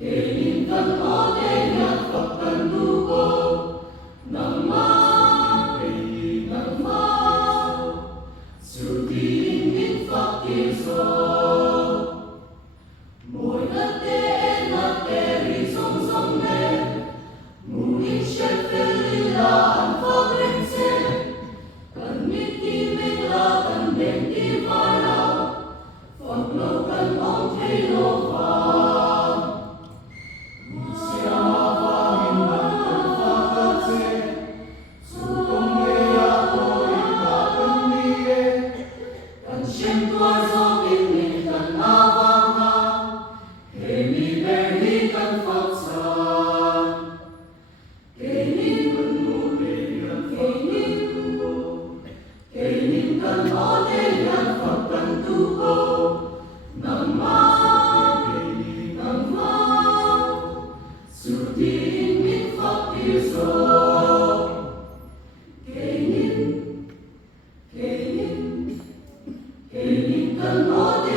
给您更多的养分更足够，能吗？能吗？Sudiin min fakir mỗi đất đê nát đê sông sông đê, muin chef lila an fagrense, kan miti mila kan denti vara, faglo kan ong trilova. Can